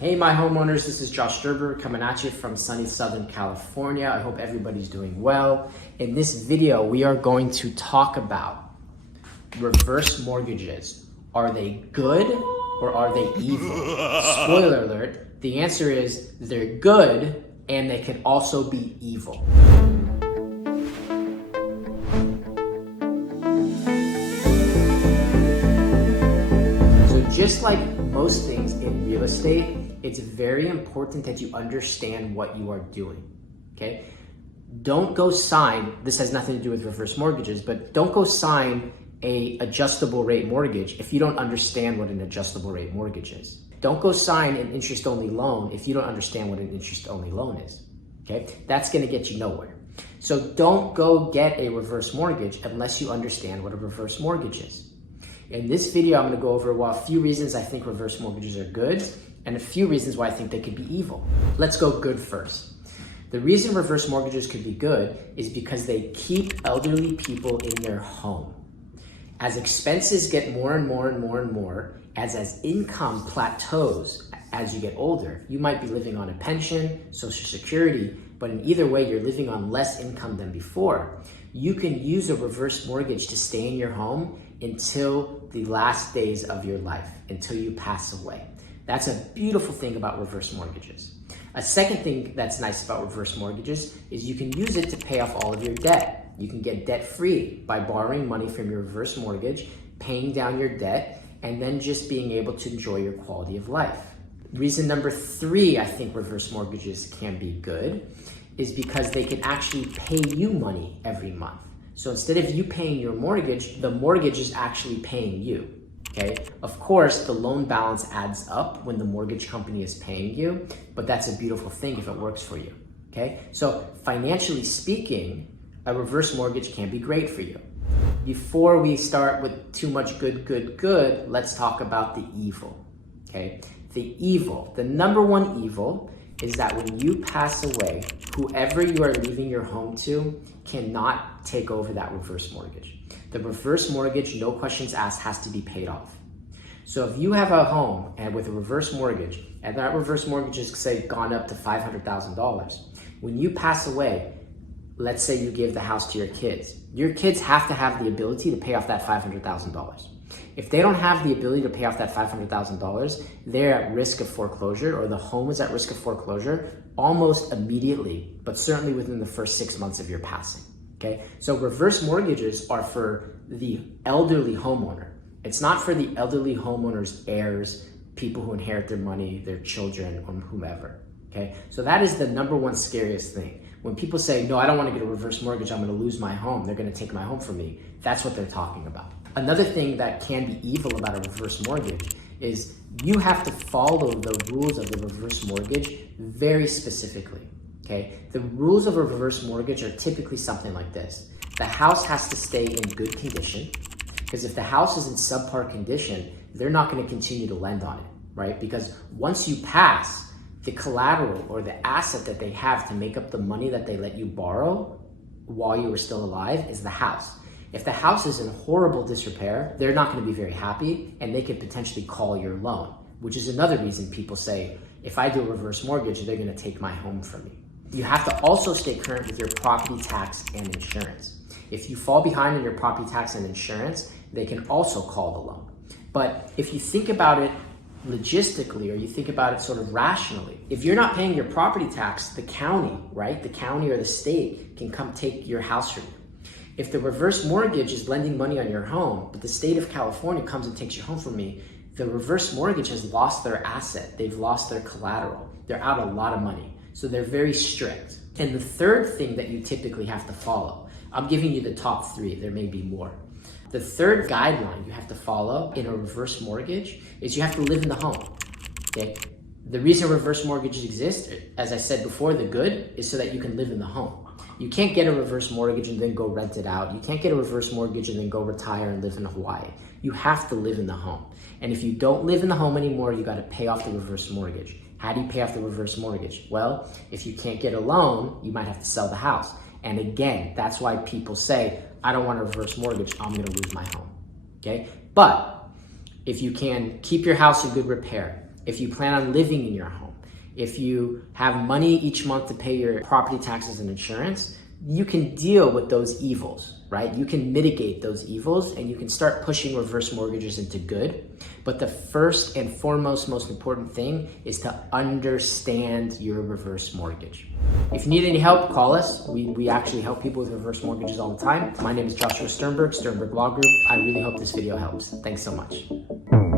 Hey my homeowners, this is Josh Sternberg coming at you from sunny Southern California. I hope everybody's doing well. In this video, we are going to talk about reverse mortgages. Are they good or are they evil? Spoiler alert, the answer is they're good and they can also be evil. So just like most things in real estate, it's very important that you understand what you are doing, okay? Don't go sign, this has nothing to do with reverse mortgages, but don't go sign a adjustable rate mortgage if you don't understand what an adjustable rate mortgage is. Don't go sign an interest-only loan if you don't understand what an interest-only loan is, okay? That's gonna get you nowhere. So don't go get a reverse mortgage unless you understand what a reverse mortgage is. In this video, I'm gonna go over a few reasons I think reverse mortgages are good and a few reasons why I think they could be evil. Let's go good first. The reason reverse mortgages could be good is because they keep elderly people in their home. As expenses get more and more and more and more, as income plateaus as you get older, you might be living on a pension, Social Security, but in either way, you're living on less income than before. You can use a reverse mortgage to stay in your home until the last days of your life, until you pass away. That's a beautiful thing about reverse mortgages. A second thing that's nice about reverse mortgages is you can use it to pay off all of your debt. You can get debt free by borrowing money from your reverse mortgage, paying down your debt, and then just being able to enjoy your quality of life. Reason number 3 I think reverse mortgages can be good is because they can actually pay you money every month. So instead of you paying your mortgage, the mortgage is actually paying you. Okay, of course, the loan balance adds up when the mortgage company is paying you, but that's a beautiful thing if it works for you. Okay, so financially speaking, a reverse mortgage can be great for you. Before we start with too much good, let's talk about the evil. Okay, the number one evil is that when you pass away, whoever you are leaving your home to cannot take over that reverse mortgage. The reverse mortgage, no questions asked, has to be paid off. So if you have a home and with a reverse mortgage, and that reverse mortgage is say gone up to $500,000, when you pass away, let's say you give the house to your kids have to have the ability to pay off that $500,000. If they don't have the ability to pay off that $500,000, they're at risk of foreclosure, or the home is at risk of foreclosure almost immediately, but certainly within the first 6 months of your passing. Okay, so reverse mortgages are for the elderly homeowner. It's not for the elderly homeowner's heirs, people who inherit their money, their children, or whomever. Okay, so that is the number one scariest thing. When people say, no, I don't want to get a reverse mortgage, I'm going to lose my home, they're going to take my home from me. That's what they're talking about. Another thing that can be evil about a reverse mortgage is you have to follow the rules of the reverse mortgage very specifically. Okay, the rules of a reverse mortgage are typically something like this. The house has to stay in good condition, because if the house is in subpar condition, they're not going to continue to lend on it, right? Because once you pass, the collateral or the asset that they have to make up the money that they let you borrow while you were still alive is the house. If the house is in horrible disrepair, they're not going to be very happy, and they could potentially call your loan, which is another reason people say, if I do a reverse mortgage, they're going to take my home from me. You have to also stay current with your property tax and insurance. If you fall behind in your property tax and insurance, they can also call the loan. But if you think about it logistically, or you think about it sort of rationally, if you're not paying your property tax, the county, right? The county or the state can come take your house from you. If the reverse mortgage is lending money on your home, but the state of California comes and takes your home from me, the reverse mortgage has lost their asset. They've lost their collateral. They're out a lot of money. So they're very strict. And the third thing that you typically have to follow, I'm giving you the top 3, there may be more. The third guideline you have to follow in a reverse mortgage is you have to live in the home, okay? The reason reverse mortgages exist, as I said before, the good is so that you can live in the home. You can't get a reverse mortgage and then go rent it out. You can't get a reverse mortgage and then go retire and live in Hawaii. You have to live in the home. And if you don't live in the home anymore, you got to pay off the reverse mortgage. How do you pay off the reverse mortgage? Well, if you can't get a loan, you might have to sell the house. And again, that's why people say, I don't want a reverse mortgage, I'm gonna lose my home, okay? But if you can keep your house in good repair, if you plan on living in your home, if you have money each month to pay your property taxes and insurance, you can deal with those evils, right? You can mitigate those evils and you can start pushing reverse mortgages into good. But the first and foremost, most important thing is to understand your reverse mortgage. If you need any help, call us. We actually help people with reverse mortgages all the time. My name is Joshua Sternberg, Sternberg Law Group. I really hope this video helps. Thanks so much.